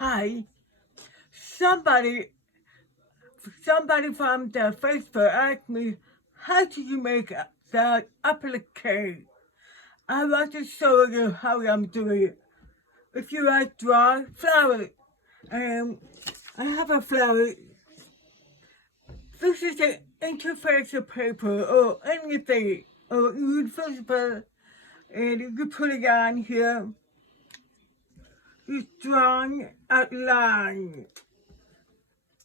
Hi. Somebody from the Facebook asked me, how do you make the applique? I want to show you how I'm doing it. If you like draw flower, I have a flower. This is an interface of paper or anything, or invisible, and you can put it on here. It's drawn outline.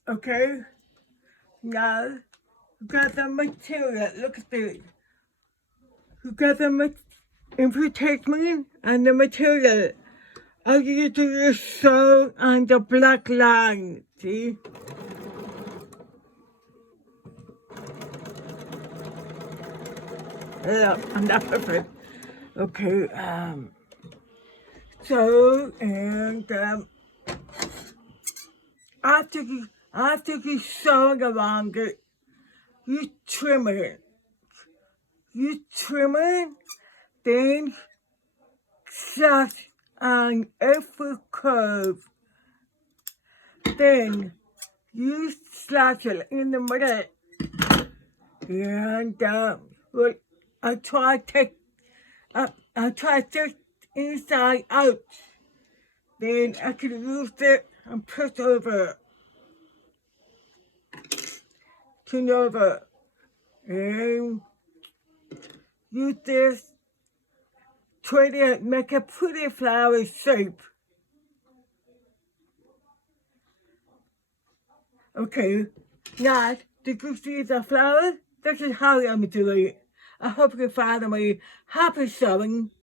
Okay? Now, you got the material. Look at this. You got the invitation and the material. All you do is sew on the black line. See? Yeah, I'm not perfect. Okay, so, and, after you sew around it, you trim it. You trim it, then slash on every curve. Then you slash it in the middle. And well, I try to take inside out. Then I can use it and push over. Turn over. And use this to make a pretty flower shape. Okay, now, did you see the flower? This is how I'm doing it. I hope you find me happy sewing.